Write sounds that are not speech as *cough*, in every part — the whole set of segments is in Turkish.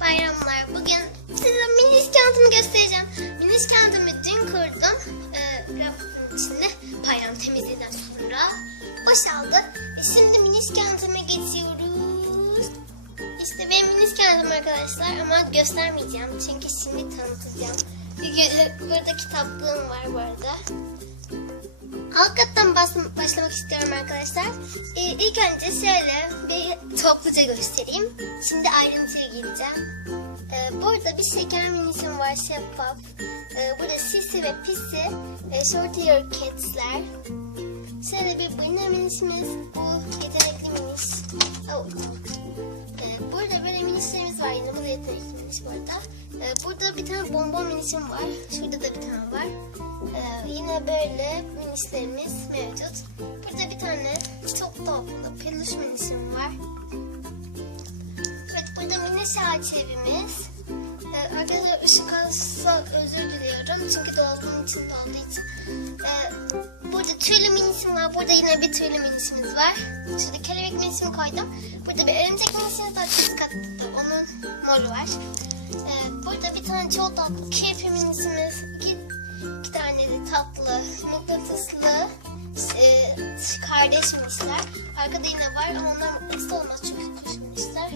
bayramlar. Bugün size mini iskantımı göstereceğim. Mini iskantımı dün kurdum. Ee, rafın içinde bayram temizliğinden sonra boşaldı. E şimdi mini iskantıma geçiyoruz. İşte benim mini iskantım arkadaşlar ama göstermeyeceğim. Çünkü şimdi tanıtacağım. Burada kitaplığım var bu arada. Alt başlamak istiyorum arkadaşlar. Ee, ilk önce şöyle bir topluca göstereyim. Şimdi ayrıntıya gireceğim. Ee, burada bir şeker minisim var şeffaf. Ee, burada sisi ve pisi, e, short hair cats'ler. Şöyle bir balina minisimiz, bu yetenekli minis. Oh. Ee, burada böyle minislerimiz var yine, bu da yetenekli minis bu arada. Ee, burada bir tane bonbon minisim var, şurada da bir tane var. Ee, yine böyle minislerimiz mevcut. Çok tatlı peluş minisim var. Evet burada mini saat evimiz. Ee, arkadaşlar ışık alsa özür diliyorum. Çünkü dolabın içinde olduğu için. Ee, burada tüylü minisim var. Burada yine bir tüylü minisimiz var. Şurada kelebek minisimi koydum. Burada bir örümcek minisimiz var. Çift katlı. Onun moru var. Ee, burada bir tane çok tatlı kirpi minisimiz. İki, iki tane de tatlı kardeş minisler. Arkada yine var ama onlar mıknatıs olmaz çünkü kuş minisler.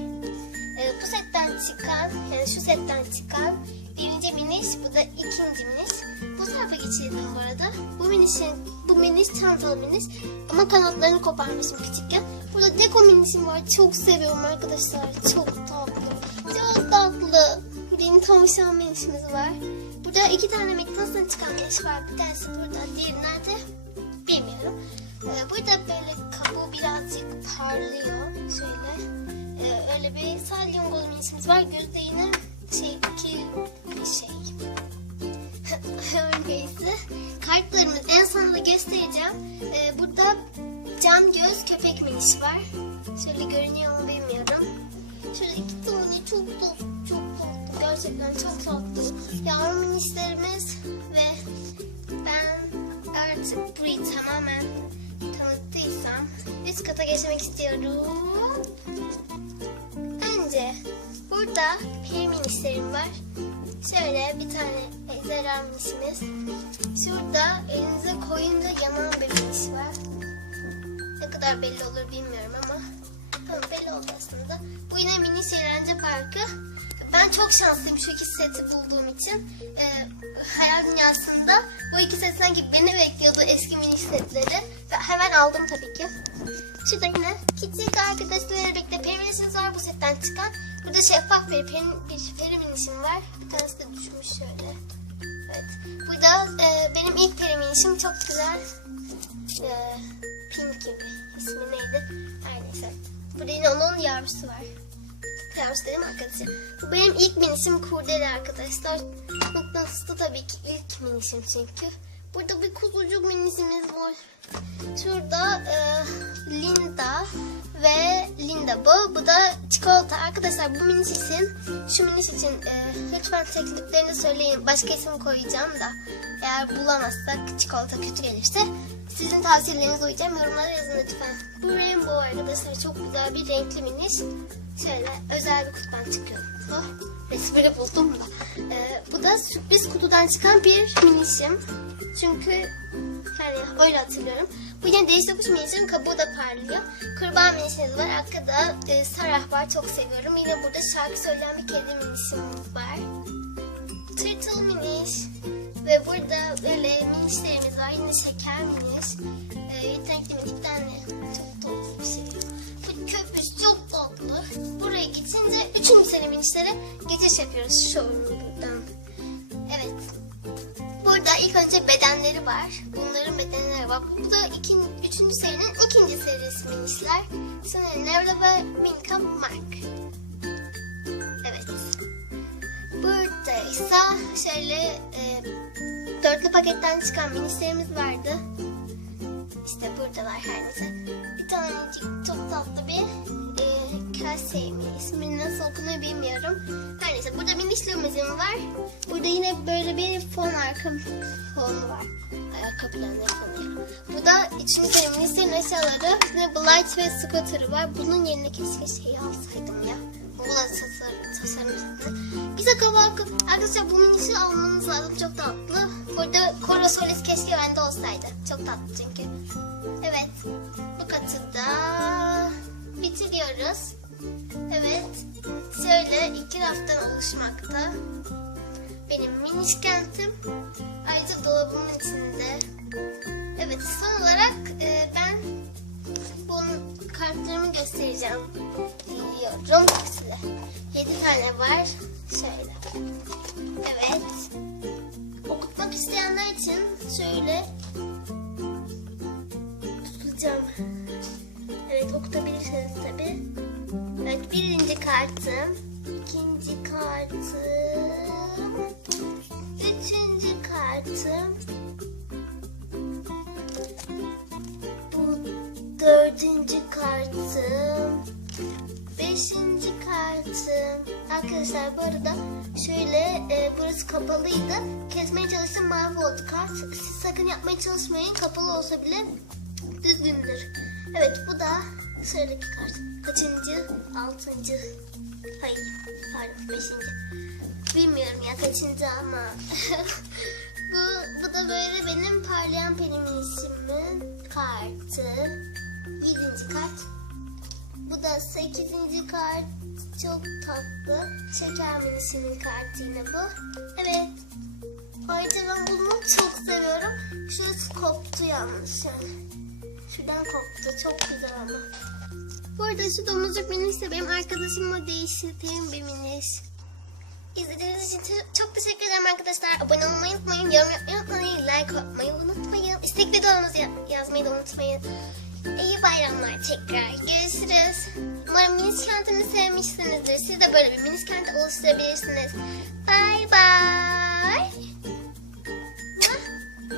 Ee, bu setten çıkan, yani şu setten çıkan birinci miniş, bu da ikinci miniş. Bu tarafa geçelim bu arada. Bu minişin, bu miniş çantalı miniş ama kanatlarını koparmışım küçükken. Burada deko minişim var. Çok seviyorum arkadaşlar. Çok tatlı. Çok tatlı. Benim tavşan minişimiz var. Burada iki tane McDonald's'tan çıkan miniş var. Bir tanesi burada, diğeri nerede? Bilmiyorum. Ee, burada böyle kabuğu birazcık parlıyor. Şöyle. Ee, öyle bir salyangol minisimiz var. Gözde yine şey iki bir şey. *laughs* Her neyse. Kartlarımız en sonunda göstereceğim. Ee, burada cam göz köpek minis var. Şöyle görünüyor mu bilmiyorum. Şöyle iki tane çok tatlı, çok tatlı. Gerçekten çok tatlı. Yavru minislerimiz ve ben artık burayı tamamen tanıttıysam üst kata geçmek istiyorum. Önce burada peri minislerim var. Şöyle bir tane ejderha minisimiz. Şurada elinize koyunca yanan bir minis var. Ne kadar belli olur bilmiyorum ama. Tamam belli oldu aslında. Bu yine mini eğlence parkı. Ben çok şanslıyım şu iki seti bulduğum için. Ee, hayal dünyasında bu iki set sanki beni bekliyordu eski mini setleri. Ve hemen aldım tabii ki. Şurada yine küçük arkadaşlarıyla birlikte peri minisimiz var bu setten çıkan. Burada şeffaf bir peri, bir peri minisim var. Bir tanesi de düşmüş şöyle. Evet. Burada e, benim ilk peri minisim çok güzel. E, pink gibi. İsmi neydi? Her neyse. Burada yine onun yavrusu var. Dedim arkadaşlar. Bu benim ilk minisim kurdele arkadaşlar. Mıknatıslı tabii ki ilk minisim çünkü. Burada bir kuzucuk minisimiz var. Şurada e, Linda ve Linda bu. Bu da çikolata. Arkadaşlar bu minis için, şu minis için e, lütfen tekliflerini söyleyin. Başka isim koyacağım da. Eğer bulamazsak çikolata kötü gelirse sizin tavsiyelerinize uyacağım. Yorumlara yazın lütfen. Bu rainbow arkadaşlar çok güzel bir renkli minis. Şöyle özel bir kutudan çıkıyor. Oh, resmini buldum da. E, bu da sürpriz kutudan çıkan bir minisim. Çünkü yani öyle hatırlıyorum. Bu yine değiş tokuş minisin kabuğu da parlıyor. Kurbağa minisimiz var. Arkada e, Sarah var. Çok seviyorum. Yine burada şarkı söyleyen bir kedi minisimiz var. Turtle miniş. Ve burada böyle minişlerimiz var. Yine şeker miniş. E, yetenekli minik. Çok tatlı bir şey. Bu köpüş çok tatlı. Buraya geçince üçüncü sene minişlere geçiş yapıyoruz. Buradan. Evet. Burada ilk önce bedenleri var. Bunların bedenleri var. Bu da ikinci, üçüncü serinin ikinci serisi minisler. Sanırım Nevla ve Minka Mark. Burada ise şöyle e, dörtlü paketten çıkan minislerimiz vardı. İşte buradalar her neyse. Bir tanecik çok tatlı bir e, kase mi? İsmini nasıl okunuyor bilmiyorum. Her neyse burada miniş limuzin var. Burada yine böyle bir fon arka fonu var. Ayakkabılarında fonu. Bu da sene minislerin eşyaları. Yine Blight ve Scooter'ı var. Bunun yerine keşke şeyi alsaydım ya. Bu da tasarım, tasarım üstüne. Arkadaşlar bu minişi almanız lazım. Çok tatlı. Burada Korosolis keşke bende olsaydı. Çok tatlı çünkü. Evet. Bu katı da bitiriyoruz. Evet. Şöyle iki raftan oluşmakta. Benim miniş kentim. Ayrıca dolabımın içinde. Evet son olarak e, ben bunun kartlarımı göstereceğim. Biliyorum size. 7 tane var. Şöyle. Evet. Okutmak isteyenler için şöyle tutacağım. Evet okutabilirsiniz tabi. Evet birinci kartım. ikinci kartım. Üçüncü kartım. Bu dördüncü kartım. Arkadaşlar bu arada şöyle e, burası kapalıydı. Kesmeye çalıştım mavi oldu kart. Siz sakın yapmaya çalışmayın. Kapalı olsa bile düzgündür. Evet bu da sıradaki kart. Kaçıncı? Altıncı. Hayır. Pardon beşinci. Bilmiyorum ya kaçıncı ama. *laughs* bu, bu da böyle benim parlayan pelimin ismi kartı. Yedinci kart. Bu da 8. kart. Çok tatlı. Şeker minisinin kartı yine bu. Evet. Ayrıca ben bunu çok seviyorum. Şurası koptu yalnız yani. Şuradan koptu. Çok güzel ama. Bu arada şu domuzcuk minis benim arkadaşımla değiştirdiğim bir minis. İzlediğiniz için çok teşekkür ederim arkadaşlar. Abone olmayı unutmayın, yorum yapmayı unutmayın, like atmayı unutmayın. İstek videolarınızı ya- yazmayı da unutmayın. İyi bayramlar tekrar. Görüşürüz. Umarım minis kentimi sevmişsinizdir. Siz de böyle bir minis kent oluşturabilirsiniz. Bye bye.